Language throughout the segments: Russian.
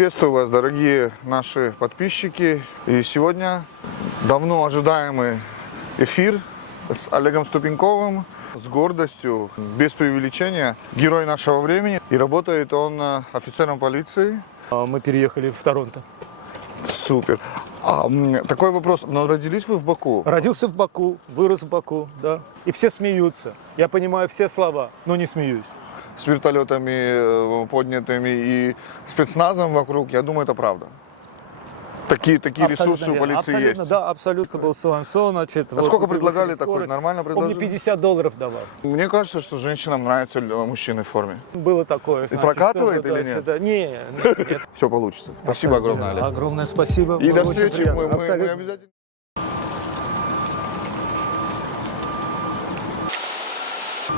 Приветствую вас, дорогие наши подписчики. И сегодня давно ожидаемый эфир с Олегом Ступеньковым. С гордостью, без преувеличения, герой нашего времени. И работает он офицером полиции. Мы переехали в Торонто. Супер. Такой вопрос. Но родились вы в Баку? Родился в Баку, вырос в Баку, да. И все смеются. Я понимаю все слова, но не смеюсь. С вертолетами поднятыми и спецназом вокруг, я думаю, это правда. Такие ресурсы у полиции абсолютно, есть. Да, абсолютно был so-and-so, значит. А сколько предлагали такой? Нормально Он мне предложили? $50 давал. Мне кажется, что женщинам нравятся мужчины в форме. Было такое. И прокатывает или нет? Да, нет. Все получится. Спасибо огромное, Олег. Огромное спасибо. И до Было очень встречи. приятно. Мы Абсолютно. обязательно.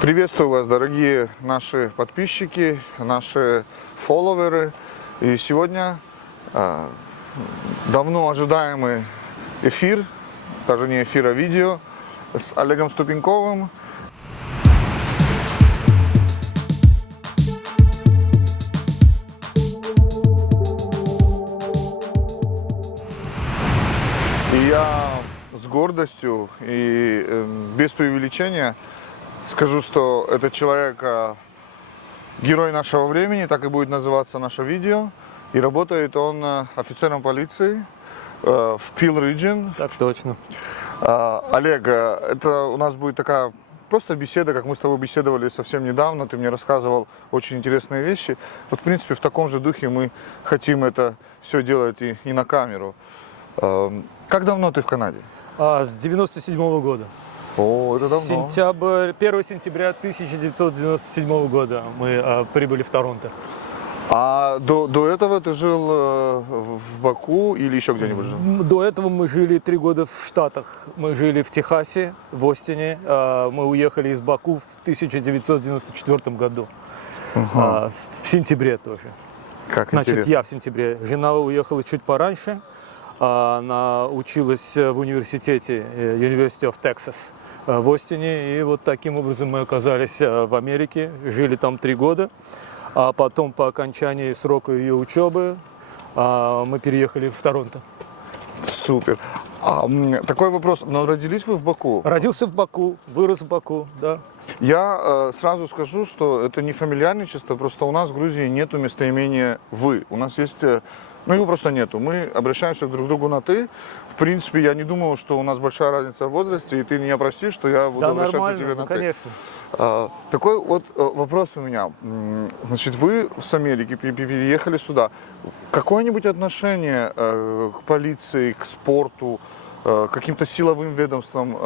Приветствую вас, дорогие наши подписчики, наши фолловеры. И сегодня давно ожидаемый эфир, даже не эфир, а видео с Олегом Ступеньковым. И я с гордостью и без преувеличения скажу, что этот человек герой нашего времени, так и будет называться наше видео. И работает он офицером полиции в Peel Region. Так точно. Олег, это у нас будет такая просто беседа, как мы с тобой беседовали совсем недавно. Ты мне рассказывал очень интересные вещи. Вот, в принципе, в таком же духе мы хотим это все делать и на камеру. Как давно ты в Канаде? С 97 года. О, это давно. 1 сентября 1997 года мы прибыли в Торонто. А до этого ты жил в Баку или еще где-нибудь жил? До этого мы жили 3 года в Штатах. Мы жили в Техасе, в Остине. Мы уехали из Баку в 1994 году. В сентябре тоже. Как Значит, интересно. я в сентябре. Жена уехала чуть пораньше. Она училась в университете University of Texas в Остине. И вот таким образом мы оказались в Америке. Жили там 3 года. А потом, по окончании срока ее учебы, мы переехали в Торонто. Супер. Такой вопрос. Но родились вы в Баку? Родился в Баку, вырос в Баку, да. Я сразу скажу, что это не фамильярничество, просто у нас в Грузии нету местоимения «вы». У нас есть... Ну, его просто нету. Мы обращаемся друг к другу на «ты». В принципе, я не думаю, что у нас большая разница в возрасте, и ты меня простишь, что я буду обращаться к тебе на «ты». Конечно. Такой вот вопрос у меня. Значит, вы с Америки переехали сюда. Какое-нибудь отношение к полиции, к спорту, каким-то силовым ведомствам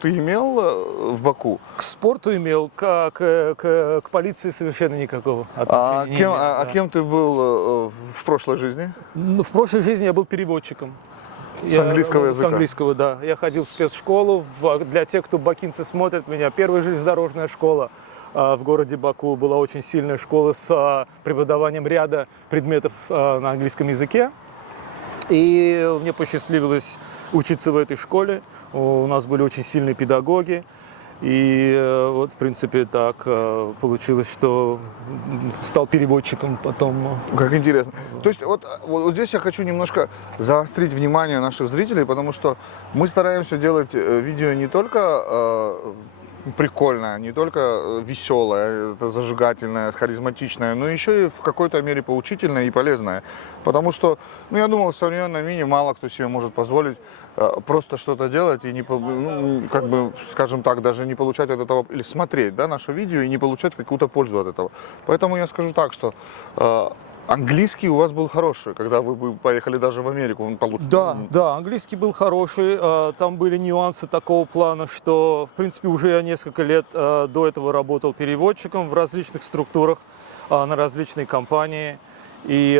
ты имел в Баку? К спорту имел, к полиции совершенно никакого отношения не имел, да. Кем ты был в прошлой жизни? Ну, в прошлой жизни я был переводчиком. С английского языка? С английского, да. Я ходил в спецшколу. Для тех, кто бакинцы смотрят меня, первая железнодорожная школа в городе Баку была очень сильная школа с преподаванием ряда предметов на английском языке. И мне посчастливилось учиться в этой школе. У нас были очень сильные педагоги. И вот, в принципе, так получилось, что стал переводчиком потом. Как интересно. То есть вот здесь я хочу немножко заострить внимание наших зрителей, потому что мы стараемся делать видео не только прикольное, не только веселое, это зажигательное, харизматичное, но еще и в какой-то мере поучительное и полезное. Потому что, ну, я думаю, в современном мире мало кто себе может позволить просто что-то делать и не, как бы, скажем так, даже не получать от этого, или смотреть, да, наше видео и не получать какую-то пользу от этого. Поэтому я скажу так, что английский у вас был хороший, когда вы поехали даже в Америку. Да, английский был хороший. Там были нюансы такого плана, что, в принципе, уже я несколько лет до этого работал переводчиком в различных структурах, на различные компании. И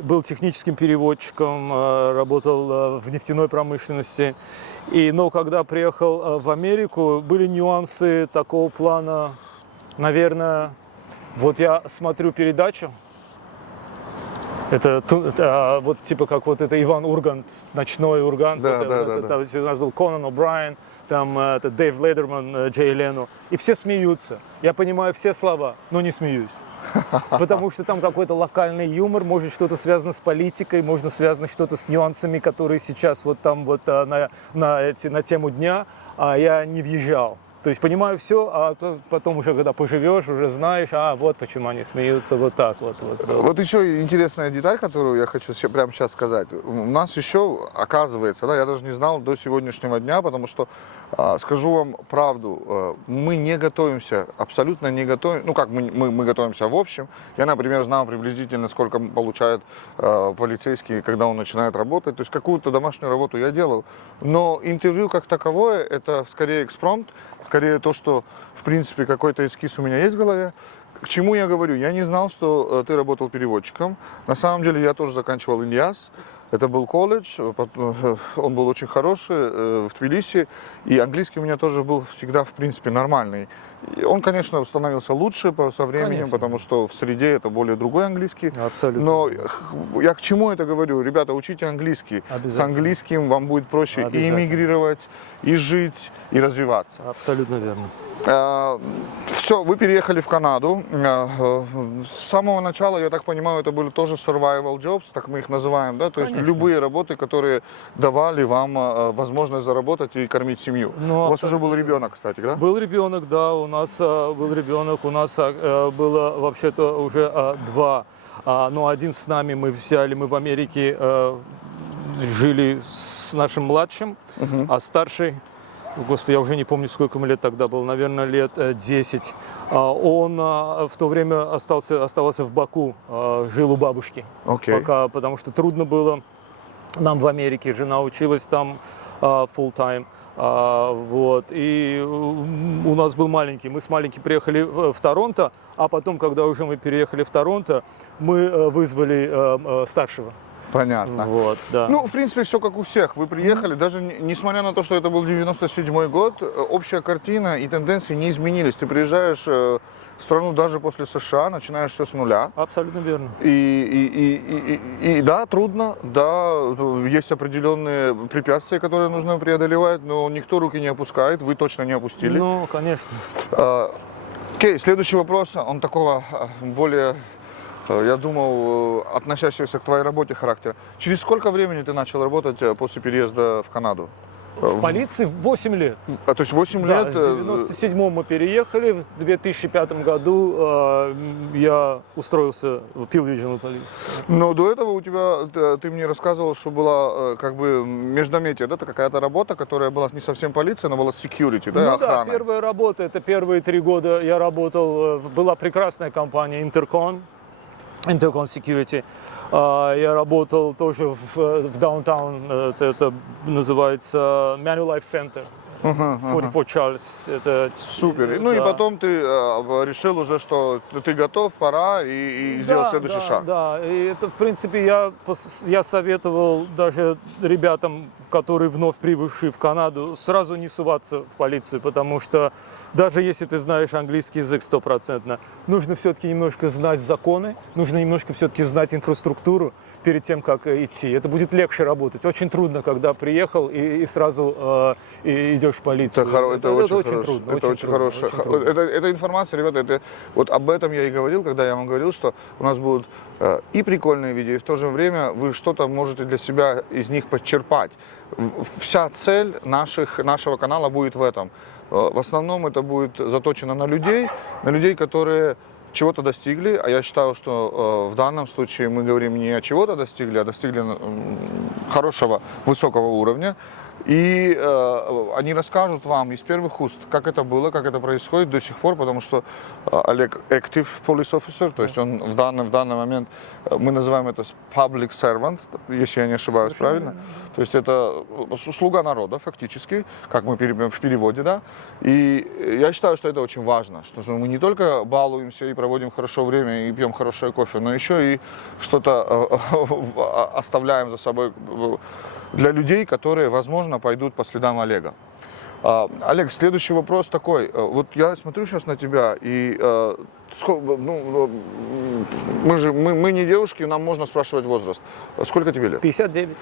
был техническим переводчиком, работал в нефтяной промышленности. Но когда приехал в Америку, были нюансы такого плана, наверное, вот я смотрю передачу. Это вот типа как вот это Иван Ургант, ночной Ургант. Да. У нас был Конан О'Брайен, там это Дэйв Ледерман, Джей Лено. И все смеются. Я понимаю все слова, но не смеюсь. Потому что там какой-то локальный юмор, может что-то связано с политикой, можно связано что-то с нюансами, которые сейчас вот там вот на тему дня, а я не въезжал. То есть понимаю все, а потом уже когда поживешь, уже знаешь, вот почему они смеются, вот так вот. Вот еще интересная деталь, которую я хочу прямо сейчас сказать. У нас еще, оказывается, да, я даже не знал до сегодняшнего дня, потому что, скажу вам правду, мы не готовимся, абсолютно не готовим, ну как мы готовимся в общем. Я, например, знал приблизительно, сколько получает полицейский, когда он начинает работать. То есть какую-то домашнюю работу я делал. Но интервью как таковое, это скорее экспромт, скорее то, что, в принципе, какой-то эскиз у меня есть в голове. К чему я говорю? Я не знал, что ты работал переводчиком. На самом деле я тоже заканчивал Иньяс. Это был колледж, он был очень хороший в Тбилиси. И английский у меня тоже был всегда, в принципе, нормальный. И он, конечно, становился лучше со временем, Конечно. потому что в среде это более другой английский. Абсолютно. Но я к чему это говорю? Ребята, учите английский. С Обязательно. английским вам будет проще и Обязательно. эмигрировать, и жить, и развиваться. Абсолютно верно. Все, вы переехали в Канаду. С самого начала, я так понимаю, это были тоже survival jobs, так мы их называем, да? То есть Конечно. любые работы, которые давали вам возможность заработать и кормить семью. Ну, У вас уже был ребенок, кстати, да? Был ребенок, да, у нас был ребенок, у нас было вообще-то уже два. Но один с нами мы взяли, мы в Америке жили с нашим младшим, а старший, господи, я уже не помню, сколько ему лет тогда было, наверное, лет 10. Он в то время оставался в Баку, жил у бабушки. Окей. Потому что трудно было нам в Америке, жена училась там full-time. Вот. И у нас был маленький. Мы с маленьким приехали в Торонто, а потом, когда уже мы переехали в Торонто, мы вызвали старшего. Понятно. Вот, да. Ну, в принципе, все как у всех. Вы приехали, даже несмотря на то, что это был 97-й год, общая картина и тенденции не изменились. Ты приезжаешь в страну даже после США, начинаешь все с нуля. Абсолютно верно. И да, трудно, да, есть определенные препятствия, которые нужно преодолевать, но никто руки не опускает, вы точно не опустили. Ну, конечно. Окей, следующий вопрос, он такого более, я думал, относящегося к твоей работе характера. Через сколько времени ты начал работать после переезда в Канаду? В полиции 8 лет. То есть 8 Да, лет? в 97-м мы переехали, в 2005 году я устроился в Peel Regional Police. Но до этого у тебя, ты мне рассказывал, что была как бы междометие, да, это какая-то работа, которая была не совсем полиция, но была security, да, Ну охрана. да, первая работа, это первые 3 года я работал, была прекрасная компания Intercon Security. Я работал тоже в даунтаун, это называется Manulife Center, 44 Charles. Это, Супер. Ну и да. потом ты решил уже, что ты готов, пора, и сделал следующий шаг. Да, и это, в принципе, я советовал даже ребятам, которые вновь прибывшие в Канаду, сразу не суваться в полицию, потому что даже если ты знаешь английский язык 100%, нужно все-таки немножко знать законы, нужно немножко все-таки знать инфраструктуру перед тем, как идти. Это будет легче работать. Очень трудно, когда приехал и сразу идешь в полицию. Это очень трудно. Это очень хорошая. Эта информация, ребята, вот об этом я и говорил, когда я вам говорил, что у нас будут и прикольные видео, и в то же время вы что-то можете для себя из них подчерпать. Вся цель нашего канала будет в этом. В основном это будет заточено на людей, которые чего-то достигли, а я считаю, что в данном случае мы говорим не о чего-то достигли, а достигли хорошего, высокого уровня. И они расскажут вам из первых уст, как это было, как это происходит до сих пор, потому что Олег active police officer, то есть он в данный момент, мы называем это public servant, если я не ошибаюсь, правильно? То есть это слуга народа фактически, как мы в переводе, да. И я считаю, что это очень важно, что мы не только балуемся и проводим хорошо время и пьем хорошее кофе, но еще и что-то оставляем за собой для людей, которые, возможно, пойдут по следам Олега. Олег, следующий вопрос такой. Вот я смотрю сейчас на тебя, и мы не девушки, нам можно спрашивать возраст. Сколько тебе лет? 59.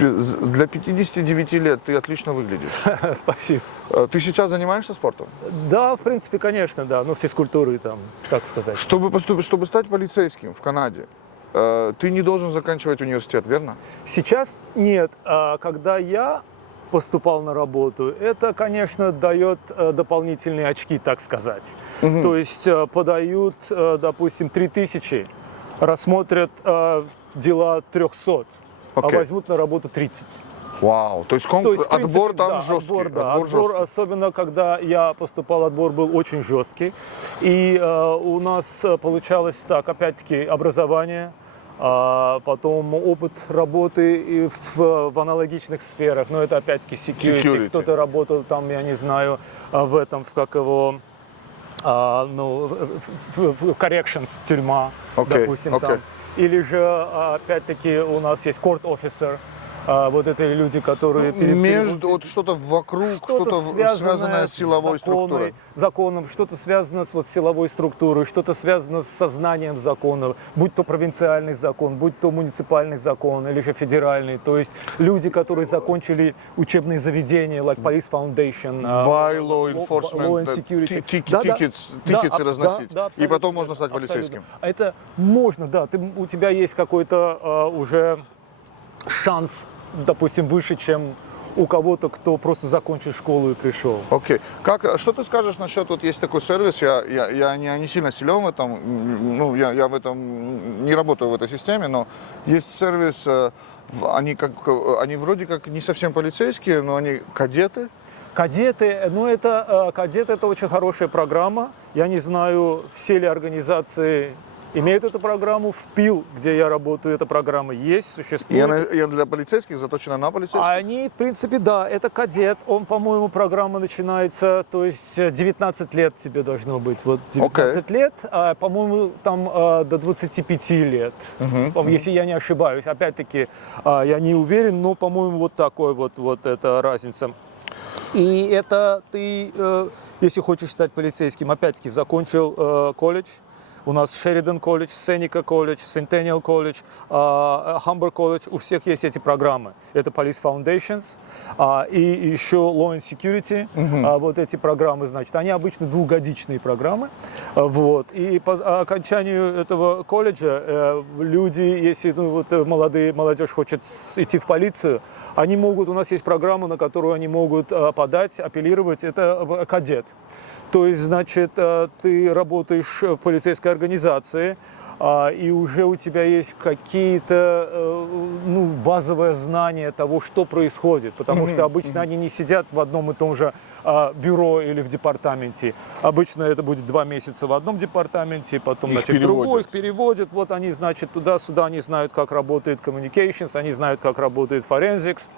Для 59 лет ты отлично выглядишь. Спасибо. Ты сейчас занимаешься спортом? Да, в принципе, конечно, да. Ну, физкультурой там, так сказать. Чтобы стать полицейским в Канаде, ты не должен заканчивать университет, верно? Сейчас нет. А когда я поступал на работу, это, конечно, дает дополнительные очки, так сказать. То есть подают, допустим, 3000, рассмотрят дела 300, а Окей. возьмут на работу 30. Вау, то есть, В принципе, отбор там да, жесткий. Отбор, да. Отбор Отбор, жесткий. особенно когда я поступал, отбор был очень жесткий. И у нас получалось так, опять-таки, образование, потом опыт работы и в аналогичных сферах. Но это опять-таки security. Кто-то работал там, я не знаю, в этом, как его... corrections, тюрьма, допустим, там. Или же, опять-таки, у нас есть court officer, вот это люди, которые... Вот что-то вокруг, что-то связанное с силовой структурой. Законом, что-то связано с силовой структурой, что-то связано с сознанием законов, будь то провинциальный закон, будь то муниципальный закон или же федеральный. То есть люди, которые закончили учебные заведения, like Police Foundation, By law enforcement, law and security. тикеты разносить. И потом можно стать полицейским. Это можно, да. У тебя есть какой-то уже шанс, допустим, выше, чем у кого-то, кто просто закончил школу и пришел. Окей. Что ты скажешь насчет, вот есть такой сервис, я не сильно силен в этом, ну, я в этом не работаю в этой системе, но есть сервис, они вроде как не совсем полицейские, но они кадеты. Кадеты, кадеты это очень хорошая программа. Я не знаю, все ли организации имеют эту программу. В ПИЛ, где я работаю, эта программа есть, существует. И для полицейских, заточена на полицейских? Они, в принципе, да, это кадет. Он, по-моему, программа начинается, то есть 19 лет тебе должно быть. Вот 19 лет, по-моему, там до 25 лет, если я не ошибаюсь. Опять-таки, я не уверен, но, по-моему, вот такой вот эта разница. И это ты, если хочешь стать полицейским, опять-таки, закончил колледж. У нас Шеридан колледж, Сенека колледж, Centennial колледж, Humber колледж. У всех есть эти программы. Это Police Foundations и еще Law and Security. Вот эти программы, значит, они обычно двухгодичные программы. Вот. И по окончанию этого колледжа люди, если молодежь хочет идти в полицию, они могут, у нас есть программа, на которую они могут подать, апеллировать. Это кадет. То есть, значит, ты работаешь в полицейской организации, и уже у тебя есть какие-то базовые знания того, что происходит. Потому что обычно они не сидят в одном и том же бюро или в департаменте. Обычно это будет 2 месяца в одном департаменте, потом Их другой их переводят. Вот они, значит, туда-сюда, они знают, как работает communications, они знают, как работает forensics.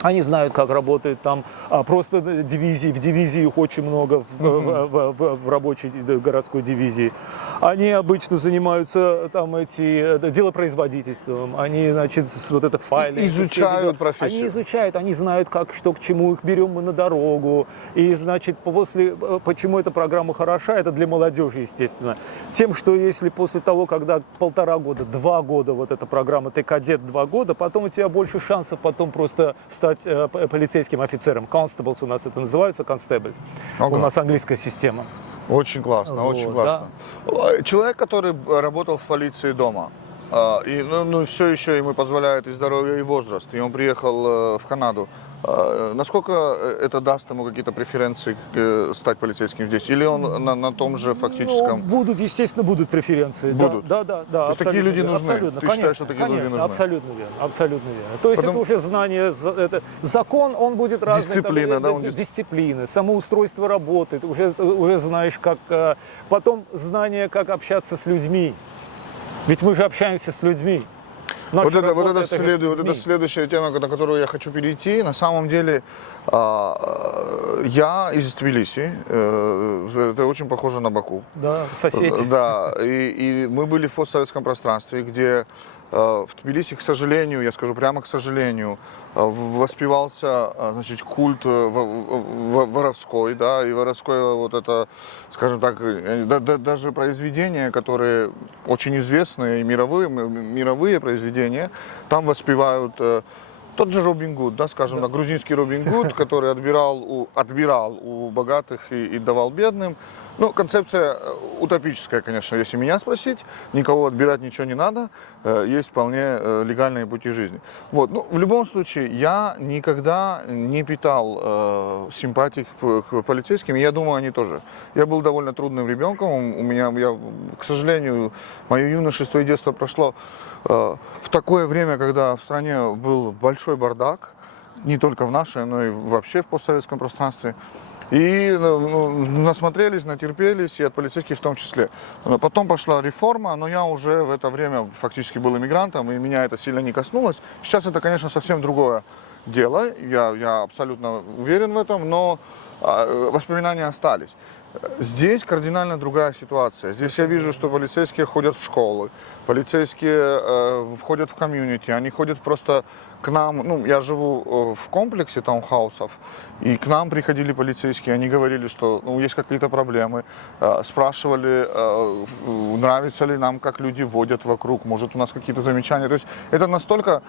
Они знают, как работает там просто дивизии. В дивизии их очень много, в рабочей городской дивизии. Они обычно занимаются там делопроизводительством. Они, значит, вот это файлы. Изучают профессию. Они изучают, они знают, как, что к чему. Их берем мы на дорогу. И, значит, почему эта программа хороша, это для молодежи, естественно. Тем, что если после того, когда 1,5 года, 2 года вот эта программа, ты кадет 2 года, потом у тебя больше шансов потом просто стать полицейским офицером. Constables у нас это называется, constable. У нас английская система. Очень классно, очень классно. Да. Человек, который работал в полиции дома, все еще ему позволяет и здоровье, и возраст, и он приехал в Канаду. Насколько это даст ему какие-то преференции стать полицейским здесь? Или он на том же фактическом? Естественно, будут преференции. Будут? Да. То есть такие люди нужны? Абсолютно, Ты считаешь, что такие люди нужны? Абсолютно верно. То есть это уже знание, закон, он будет разный. Дисциплина, Дисциплина, самоустройство работы, ты уже знаешь, как... Потом знание, как общаться с людьми. Ведь мы же общаемся с людьми. Вот это следующая тема, на которую я хочу перейти. На самом деле, Я из Тбилиси, это очень похоже на Баку. Да, соседи. Да, и мы были в постсоветском пространстве, где в Тбилиси, к сожалению, я скажу прямо к сожалению, воспевался, значит, культ воровской, да, и воровское вот это, скажем так, даже произведения, которые очень известные, мировые произведения, там воспевают тот же Робин Гуд, да, скажем, да. Грузинский Робин Гуд, который отбирал у богатых и давал бедным. Ну, концепция утопическая, конечно, если меня спросить. Никого отбирать ничего не надо. Есть вполне легальные пути жизни. Вот. Ну, в любом случае, я никогда не питал симпатий к полицейским. И я думаю, они тоже. Я был довольно трудным ребенком. К сожалению, мое юношество и детство прошло в такое время, когда в стране был большой бардак. Не только в нашей, но и вообще в постсоветском пространстве. И насмотрелись, натерпелись, и от полицейских в том числе. Потом пошла реформа, но я уже в это время фактически был иммигрантом, и меня это сильно не коснулось. Сейчас это, конечно, совсем другое дело, я абсолютно уверен в этом, но воспоминания остались. Здесь кардинально другая ситуация. Здесь я вижу, что полицейские ходят в школы, полицейские входят в комьюнити, они ходят просто к нам. Ну, я живу в комплексе таунхаусов, и к нам приходили полицейские, они говорили, что есть какие-то проблемы, спрашивали, нравится ли нам, как люди водят вокруг, может у нас какие-то замечания. То есть это настолько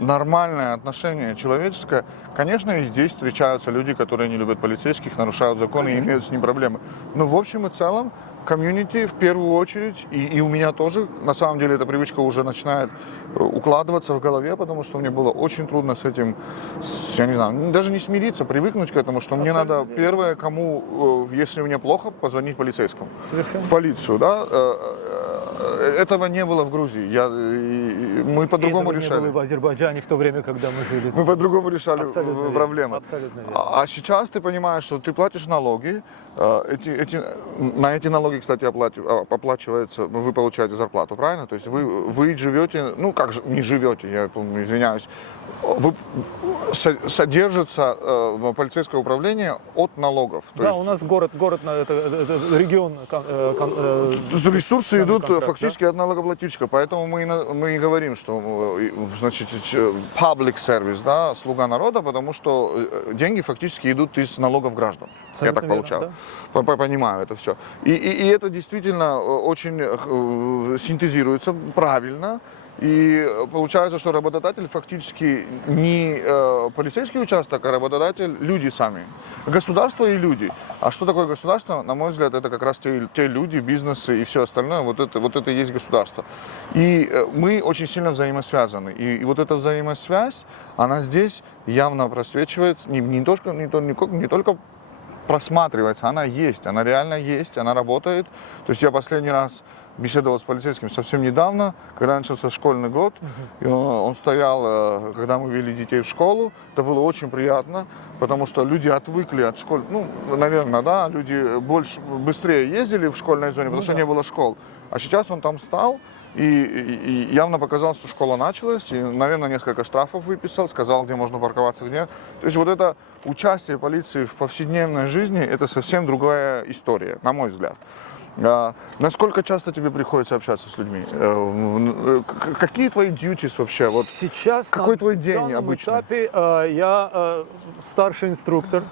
нормальное отношение человеческое. Конечно, и здесь встречаются люди, которые не любят полицейских, нарушают законы и имеют с ним проблемы. Но в общем и целом комьюнити в первую очередь, и у меня тоже, на самом деле, эта привычка уже начинает укладываться в голове, потому что мне было очень трудно с этим, я не знаю, даже не смириться, привыкнуть к этому, что мне надо первое, кому, если мне плохо, позвонить полицейскому. Совершенно. В полицию, да. Этого не было в Грузии. Мы по-другому решали. Не было в Азербайджане в то время, когда мы жили. Мы по-другому решали Абсолютно проблемы. Абсолютно верно. А сейчас ты понимаешь, что ты платишь налоги. На эти налоги, кстати, оплачивается, вы получаете зарплату, правильно? То есть вы живете, ну как же, не живете, я извиняюсь, содержится полицейское управление от налогов. То есть, у нас город регион. Ресурсы идут фактически от налогоплательщика, поэтому мы и говорим, что, значит, public service, да, слуга народа, потому что деньги фактически идут из налогов граждан. Абсолютно я так получаю. Да? Понимаю это все. И это действительно очень синтезируется правильно. И получается, что работодатель фактически не полицейский участок, а работодатель люди сами. Государство и люди. А что такое государство? На мой взгляд, это как раз те люди, бизнесы и все остальное. Вот это и есть государство. И мы очень сильно взаимосвязаны. И вот эта взаимосвязь, она здесь явно просвечивается, не только просматривается, она есть, она реально есть, она работает. То есть я последний раз беседовал с полицейским совсем недавно, когда начался школьный год. И он стоял, когда мы вели детей в школу. Это было очень приятно, потому что люди отвыкли от школы. Ну, наверное, да, люди быстрее ездили в школьной зоне, потому что не было школ. А сейчас он там стал и явно показал, что школа началась. И, наверное, несколько штрафов выписал, сказал, где можно парковаться, где. То есть вот это участие полиции в повседневной жизни, это совсем другая история, на мой взгляд. Насколько часто тебе приходится общаться с людьми? Какие твои duties вообще? Вот сейчас какой твой день обычно? На этапе я старший инструктор,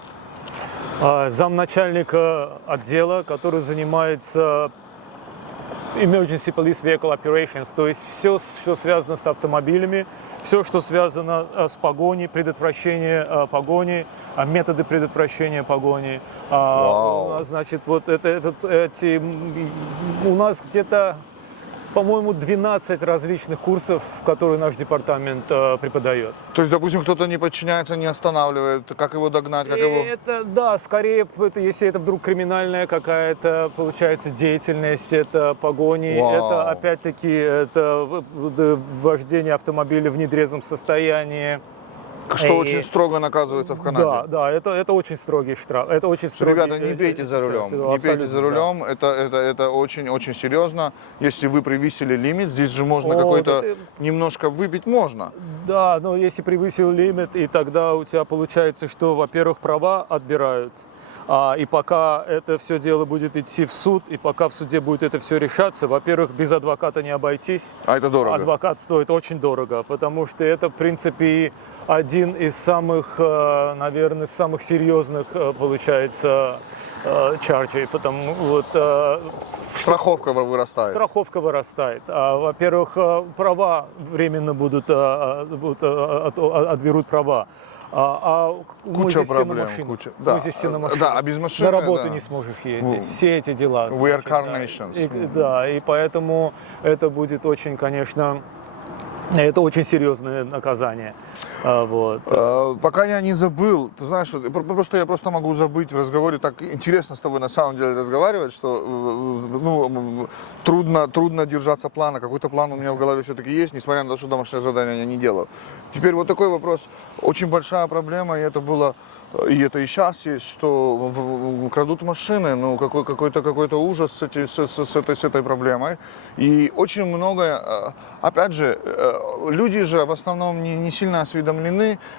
замначальника отдела, который занимается Emergency Police Vehicle Operations, то есть все, что связано с автомобилями, все, что связано с погоней, предотвращение погони, методы предотвращения погони. Значит, вот у нас где-то, по-моему, 12 различных курсов, которые наш департамент преподает. То есть, допустим, кто-то не подчиняется, не останавливает, как его догнать, как его... Это, да, скорее, если это вдруг криминальная какая-то, получается, деятельность, это погони, это, опять-таки, это вождение автомобиля в нетрезвом состоянии. Что очень строго наказывается в Канаде. Да, это очень строгий штраф. Это очень строгий. Ребята, не пейте за рулем. Не пейте за рулем. Да. Это очень серьезно. Если вы превысили лимит, здесь же можно какой-то немножко выпить можно. Да, но если превысил лимит, и тогда у тебя получается, что, во-первых, права отбирают, и пока это все дело будет идти в суд, и пока в суде будет это все решаться, во-первых, без адвоката не обойтись. А это дорого. Адвокат стоит очень дорого, потому что это, в принципе, один из самых, наверное, самых серьезных, получается, чарджей, потому вот Страховка вырастает. страховка вырастает. Во-первых, права временно отберут права. Мы Куча здесь все на проблем, машинах. куча. Да. Мы здесь все на машинах. Да, а без машины, на работу да. не сможешь ездить. Все эти дела. We are значит, car да. nations. Да, и поэтому это будет очень, конечно, это очень серьезное наказание. Вот. Пока я не забыл, ты знаешь, я просто могу забыть в разговоре, так интересно с тобой на самом деле разговаривать, что трудно держаться плана, какой-то план у меня в голове все-таки есть, несмотря на то, что домашнее задание я не делал. Теперь вот такой вопрос, очень большая проблема, и это было, и это и сейчас есть, что крадут машины, ну какой-то ужас с этой проблемой, и очень много, опять же, люди же в основном не сильно осведомлены.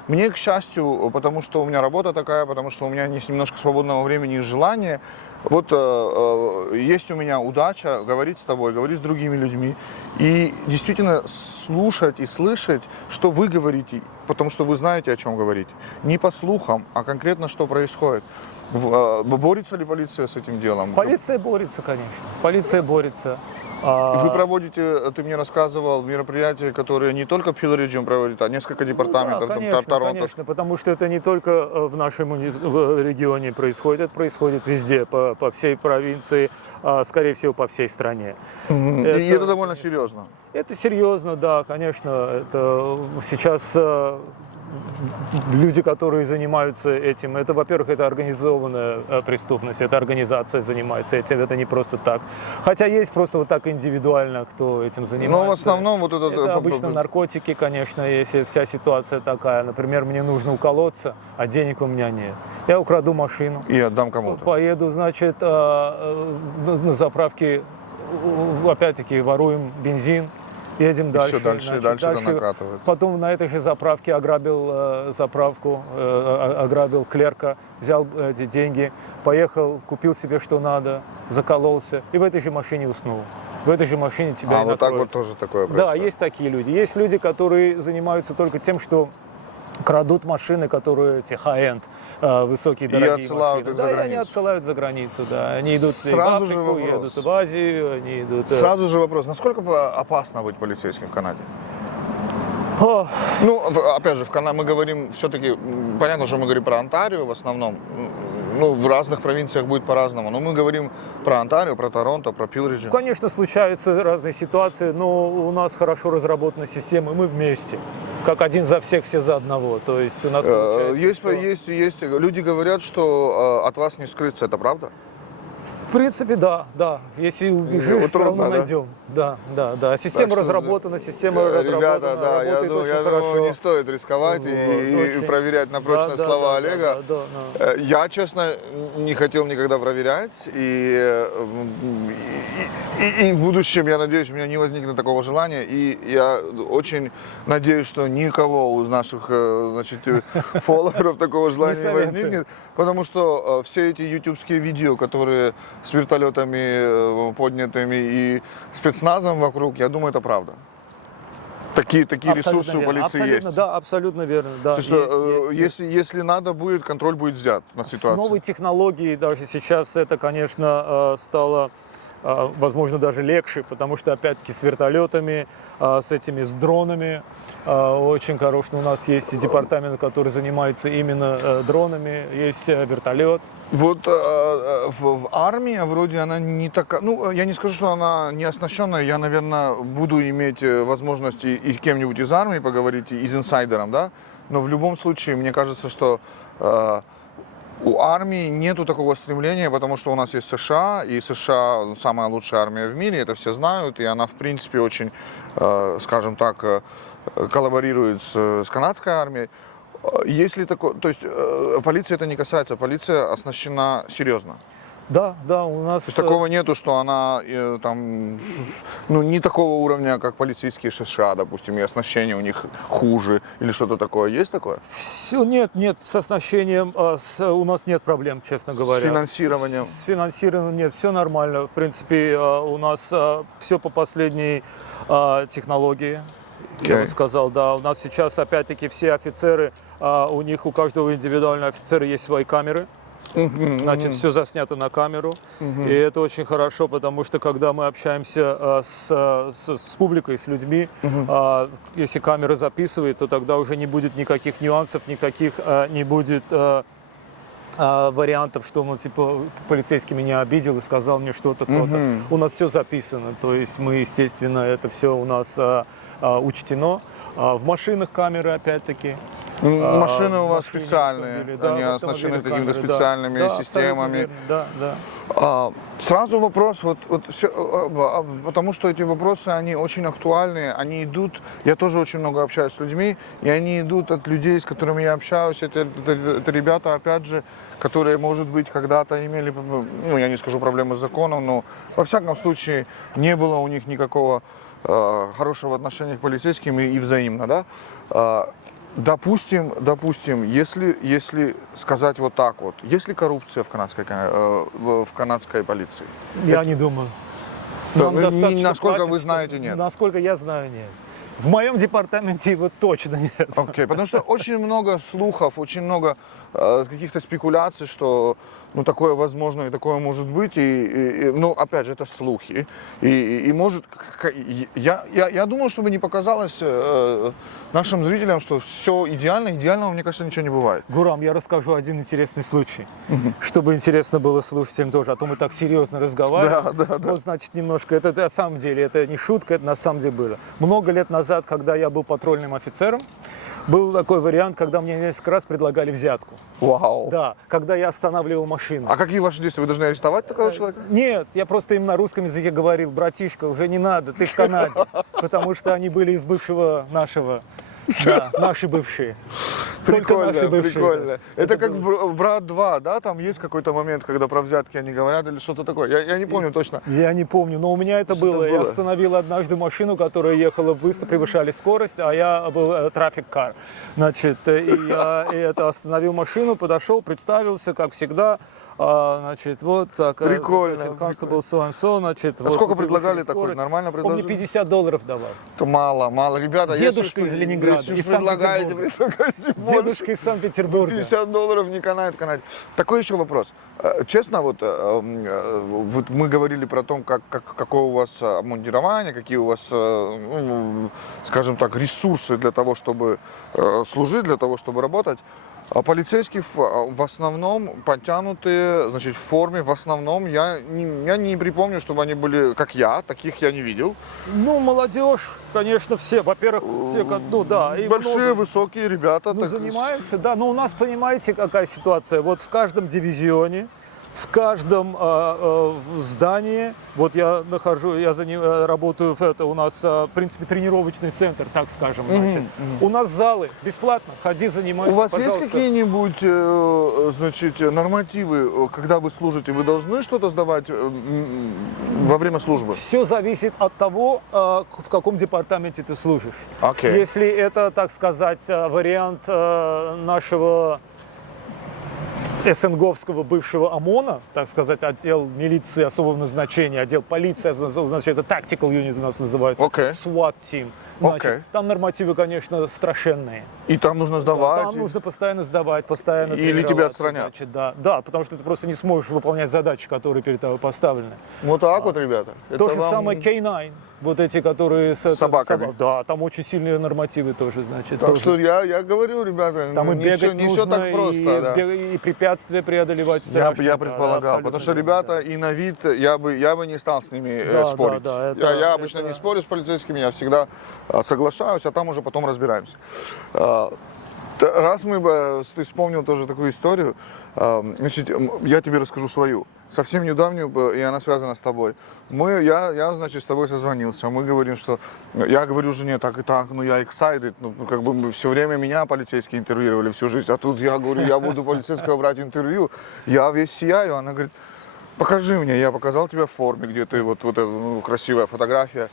Мне, к счастью, потому что у меня работа такая, потому что у меня есть немножко свободного времени и желания. Вот есть у меня удача говорить с тобой, говорить с другими людьми. И действительно слушать и слышать, что вы говорите, потому что вы знаете, о чем говорите. Не по слухам, а конкретно, что происходит. Борется ли полиция с этим делом? Полиция борется, конечно. Полиция борется. Вы проводите, ты мне рассказывал, мероприятия, которые не только в Пилориджем проводят, а несколько департаментов, Да, конечно, Торонто. конечно, потому что это не только в нашем регионе происходит, это происходит везде, по всей провинции, скорее всего, по всей стране. И это довольно серьезно. Это серьезно, да, конечно. Это сейчас люди, которые занимаются этим, это, во-первых, это организованная преступность, это организация занимается этим, это не просто так. Хотя есть просто вот так индивидуально, кто этим занимается. Но в основном вот это... Это обычно наркотики, конечно, если вся ситуация такая. Например, мне нужно уколоться, а денег у меня нет. Я украду машину. И отдам кому-то. Поеду, значит, на заправке, опять-таки, воруем бензин. Едем дальше. Все дальше, значит, дальше это накатывается. Потом на этой же заправке ограбил заправку, ограбил клерка, взял эти деньги, поехал, купил себе что надо, закололся и в этой же машине уснул. В этой же машине тебя и вот так накроют. вот тоже такое Да, происходит. есть такие люди. Есть люди, которые занимаются только тем, что крадут машины, которые эти high-end, высокие, дорогие отсылают машины. их за Да, и границу. они отсылают за границу, да. Они идут Сразу и в же Африку, вопрос. едут и в Азию, они идут... Сразу же вопрос, насколько опасно быть полицейским в Канаде? О, Ну, опять же, в Канаде мы говорим все-таки, понятно, что мы говорим про Онтарио в основном, ну, в разных провинциях будет по-разному, но мы говорим про Онтарио, про Торонто, про Пилриджи. Конечно, случаются разные ситуации, но у нас хорошо разработана система, и мы вместе. Как один за всех, все за одного. То есть у нас получается, Есть. Люди говорят, что от вас не скрыться, это правда? В принципе, да. Если убежишь, Вот все трудно, равно да? найдем. Да. Система Так что, разработана, система разработана, Ребята, да, я работает очень думаю, хорошо. не стоит рисковать и очень. проверять на прочность слова Олега. Да. Я, честно, не хотел никогда проверять, и в будущем, я надеюсь, у меня не возникнет такого желания, и я очень надеюсь, что никого из наших, значит, фолловеров такого желания не возникнет, потому что все эти ютубские видео, которые с вертолетами поднятыми и спецназом вокруг, я думаю, это правда. Такие ресурсы у полиции есть. Да, абсолютно верно. Да, То есть, что, если надо будет, контроль будет взят на ситуацию. С новой технологией даже сейчас это, конечно, стало, возможно, даже легче, потому что, опять-таки, с вертолетами, с дронами, очень хорошо. У нас есть департамент, который занимается именно дронами, есть вертолет. Вот в армии вроде она не такая, ну я не скажу, что она не оснащенная, я, наверное, буду иметь возможность и с кем-нибудь из армии поговорить, и с инсайдером, да, но в любом случае, мне кажется, что у армии нету такого стремления, потому что у нас есть США, и США самая лучшая армия в мире, это все знают, и она, в принципе, очень, скажем так, коллаборирует с канадской армией. Если такое, то есть полиция это не касается, полиция оснащена серьезно. Да, да, у нас... То есть такого нету, что она там, ну, не такого уровня, как полицейские США, допустим, и оснащение у них хуже или что-то такое. Есть такое? Все, нет, с оснащением у нас нет проблем, честно говоря. С финансированием? С финансированием нет, все нормально. В принципе, у нас все по последней технологии, я бы сказал, да. У нас сейчас, опять-таки, все офицеры, у них, у каждого индивидуального офицера есть свои камеры. Значит, все заснято на камеру. И это очень хорошо, потому что когда мы общаемся с публикой, с людьми, если камера записывает, то тогда уже не будет никаких нюансов, никаких не будет вариантов, что он типа полицейский меня обидел и сказал мне что-то, то-то. У нас все записано, то есть мы, естественно, это все у нас учтено. В машинах камеры, опять-таки. Машины у вас машине, специальные, автомобиле, да, они в оснащены автомобиле какими-то камеры, специальными да, системами. абсолютно верно, да. Сразу вопрос, потому что эти вопросы, они очень актуальны, они идут, я тоже очень много общаюсь с людьми, и они идут от людей, с которыми я общаюсь, это ребята, опять же, которые, может быть, когда-то имели, ну, я не скажу проблемы с законом, но, во всяком случае, не было у них никакого хорошего отношения к полицейским и взаимно, да. Допустим, если сказать вот так вот, есть ли коррупция в канадской полиции? Я не думаю. Да, Нам достаточно насколько платят, вы знаете, нет? Насколько я знаю, нет. В моем департаменте его точно нет. Окей, потому что очень много слухов, очень много каких-то спекуляций, что ну, такое возможно и такое может быть. Ну, опять же, это слухи. И может, я думаю, чтобы не показалось нашим зрителям, что все идеально. Идеального, мне кажется, ничего не бывает. Гурам, я расскажу один интересный случай, чтобы интересно было слушателям тоже, а то мы так серьезно разговариваем. Да. Вот, значит, немножко, это на самом деле, это не шутка, это на самом деле было. Много лет назад, когда я был патрульным офицером, был такой вариант, когда мне несколько раз предлагали взятку. Вау. Да, когда я останавливал машину. А какие ваши действия? Вы должны арестовать такого человека? Нет, я просто им на русском языке говорил: братишка, уже не надо, ты в Канаде. Потому что они были из бывшего нашего, да, наши бывшие. Только наши бывшие. Прикольно. Это как в «Брат 2», да? Там есть какой-то момент, когда про взятки они говорят или что-то такое. Я не помню точно. Я не помню, но у меня это было. Я остановил однажды машину, которая ехала быстро, превышали скорость, а я был трафик-кар. Значит, и я остановил машину, подошел, представился, как всегда. Значит, вот так. Прикольно. Constable so-and-so, значит. А сколько предлагали такой? Нормально Он мне предложили? $50 давал. Это мало. Ребята, Дедушка из Ленинграда, если из уж предлагаете больше. Дедушка из Санкт-Петербурга. $50 не канает. Такой еще вопрос. Честно, вот мы говорили про то, какое у вас обмундирование, какие у вас, ну, скажем так, ресурсы для того, чтобы служить, для того, чтобы работать. А полицейские в основном подтянутые, значит, в форме, в основном, я не припомню, чтобы они были, как я, таких я не видел. Ну, молодежь, конечно, все, во-первых, все, ну да. И большие, много, высокие ребята. ну, так, занимаются, да. Но у нас, понимаете, какая ситуация? Вот в каждом дивизионе, в каждом здании, вот я работаю у нас, в принципе, тренировочный центр, так скажем. Значит. У нас залы бесплатно, ходи, занимайся, У вас пожалуйста. есть какие-нибудь, значит, нормативы, когда вы служите? Вы должны что-то сдавать во время службы? Все зависит от того, в каком департаменте ты служишь. Окей. Если это, так сказать, вариант нашего СНГовского бывшего ОМОНа, так сказать, отдел милиции особого назначения, отдел полиции особого назначения, это tactical unit у нас называется, Okay. SWAT team. Значит, Okay. там нормативы, конечно, страшенные. И там нужно сдавать? Там нужно постоянно сдавать, постоянно Или тебя тренироваться, отстранят? значит, да, потому что ты просто не сможешь выполнять задачи, которые перед тобой поставлены. Вот так вот, ребята. То Это же вам- самое K9, вот эти, которые с собаками. Да, там очень сильные нормативы тоже, значит. Так тоже. что я говорю, ребята, Там и не бегать все нужно, так просто. и, Да. и препятствия преодолевать. Я страшно, да, предполагал, абсолютно потому что верно, ребята да. и на вид я бы не стал с ними Да, спорить. да, да, Я обычно не спорю с полицейскими, я всегда соглашаюсь, а там уже потом разбираемся. Раз ты вспомнил тоже такую историю, значит, я тебе расскажу свою. Совсем недавнюю, и она связана с тобой. Я, значит, с тобой созвонился. Мы говорим, что... Я говорю жене так и так, ну я excited. Ну, как бы все время меня полицейские интервьюировали всю жизнь. А тут я говорю, я буду полицейского брать интервью. Я весь сияю. Она говорит, покажи мне, я показал тебе в форме, где ты, вот эта красивая фотография.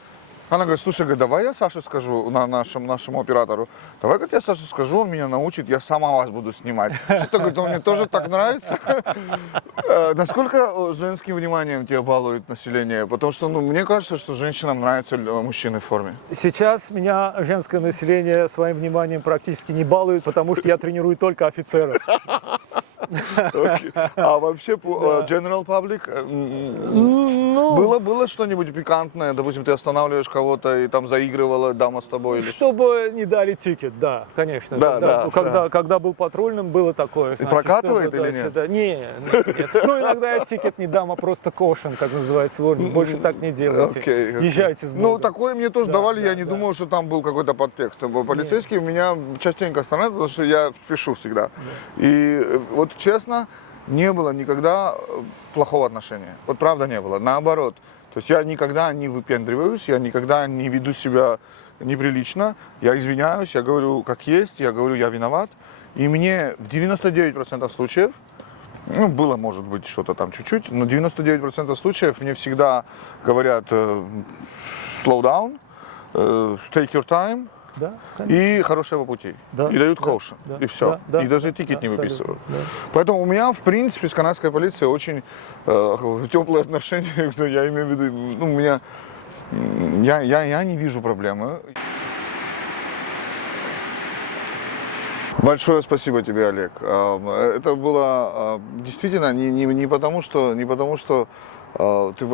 Она говорит, слушай, говорит, давай я Саше скажу, нашему оператору, давай, говорит, я Саше скажу, он меня научит, я сама вас буду снимать. Что-то, говорит, он мне тоже так нравится. Насколько женским вниманием тебя балует население? Потому что, мне кажется, что женщинам нравятся мужчины в форме. Сейчас меня женское население своим вниманием практически не балует, потому что я тренирую только офицеров. А вообще, general public, было что-нибудь пикантное? Допустим, ты останавливаешь кого-то и там заигрывала дама с тобой? Чтобы не дали тикет, да, конечно. Да, Когда был патрульным, было такое. И прокатывает или нет? Нет. Ну, иногда я тикет не дам, а просто кошен, как называется ворник. Больше так не делайте. Езжайте с Богом. Ну, такое мне тоже давали, я не думал, что там был какой-то подтекст. Полицейские меня частенько останавливают, потому что я спешу всегда. И вот честно, не было никогда плохого отношения. Вот правда не было. Наоборот. То есть я никогда не выпендриваюсь, я никогда не веду себя неприлично. Я извиняюсь, я говорю как есть, я говорю я виноват. И мне в 99% случаев, было может быть что-то там чуть-чуть, но 99% случаев мне всегда говорят slow down, take your time. Да, и хорошего пути. Да, и дают коушен. И все. И даже тикет не выписывают. Поэтому у меня, в принципе, с канадской полицией очень теплые отношения. Я имею в виду, я не вижу проблемы. Большое спасибо тебе, Олег. Это было действительно не потому, что ты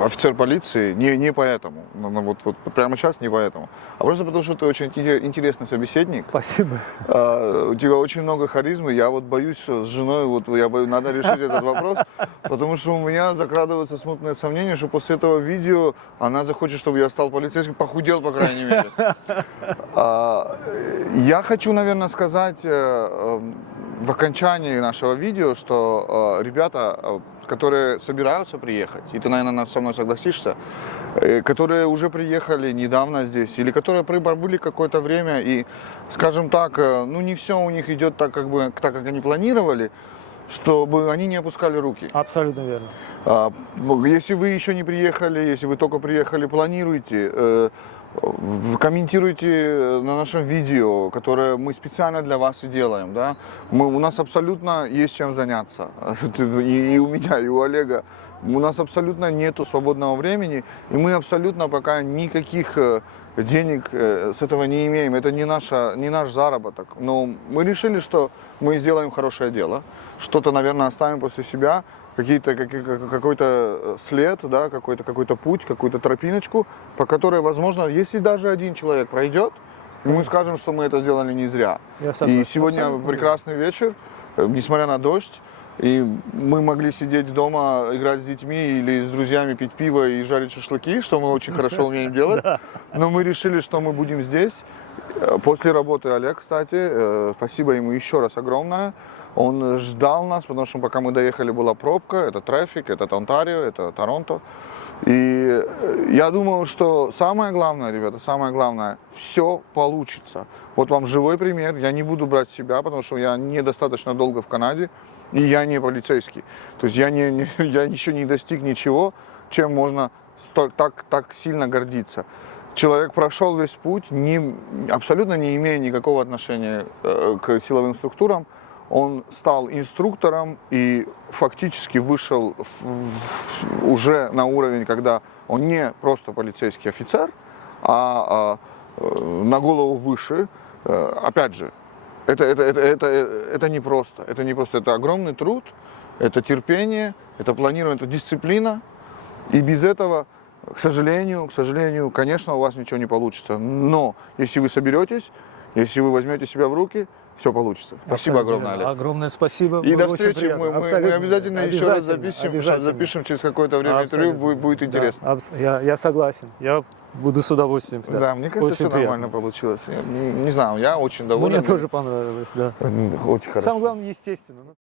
офицер полиции, не поэтому, вот прямо сейчас не поэтому, а просто потому, что ты очень интересный собеседник. Спасибо. У тебя очень много харизмы, я вот боюсь, что с женой, надо решить этот вопрос, потому что у меня закрадываются смутные сомнения, что после этого видео она захочет, чтобы я стал полицейским, похудел, по крайней мере. Я хочу, наверное, сказать в окончании нашего видео, что ребята, которые собираются приехать, и ты, наверное, со мной согласишься, которые уже приехали недавно здесь, или которые пробыли какое-то время, и, скажем так, не все у них идет так, как они планировали, чтобы они не опускали руки. Абсолютно верно. Если вы еще не приехали, если вы только приехали, планируйте, комментируйте на нашем видео, которое мы специально для вас и делаем. Да? У нас абсолютно есть чем заняться. И у меня, и у Олега. У нас абсолютно нету свободного времени, и мы абсолютно пока никаких денег с этого не имеем. Это не наш заработок. Но мы решили, что мы сделаем хорошее дело. Что-то, наверное, оставим после себя. Какой-то след, да, какой-то путь, какую-то тропиночку, по которой, возможно, если даже один человек пройдет, мы скажем, что мы это сделали не зря. И сегодня абсолютно прекрасный вечер, несмотря на дождь, и мы могли сидеть дома, играть с детьми или с друзьями, пить пиво и жарить шашлыки, что мы очень хорошо умеем делать. Но мы решили, что мы будем здесь. После работы Олег, кстати, спасибо ему еще раз огромное. Он ждал нас, потому что пока мы доехали, была пробка, это трафик, это Онтарио, это Торонто. И я думал, что самое главное, ребята, самое главное, все получится. Вот вам живой пример, я не буду брать себя, потому что я недостаточно долго в Канаде, и я не полицейский. То есть я еще не достиг ничего, чем можно так сильно гордиться. Человек прошел весь путь, абсолютно не имея никакого отношения к силовым структурам. Он стал инструктором и фактически вышел уже на уровень, когда он не просто полицейский офицер, а на голову выше. Опять же, это не просто. Это огромный труд, это терпение, это планирование, это дисциплина. И без этого, к сожалению, конечно, у вас ничего не получится. Но если вы соберетесь, если вы возьмете себя в руки, все получится. Спасибо огромное, Олег. Огромное спасибо. И до встречи. Мы обязательно еще раз запишем через какое-то время интервью, будет интересно. Да, я согласен. Я буду с удовольствием. Да, мне кажется, все нормально получилось. Не знаю, я очень доволен. Мне тоже понравилось, да. Очень хорошо. Самое главное, естественно.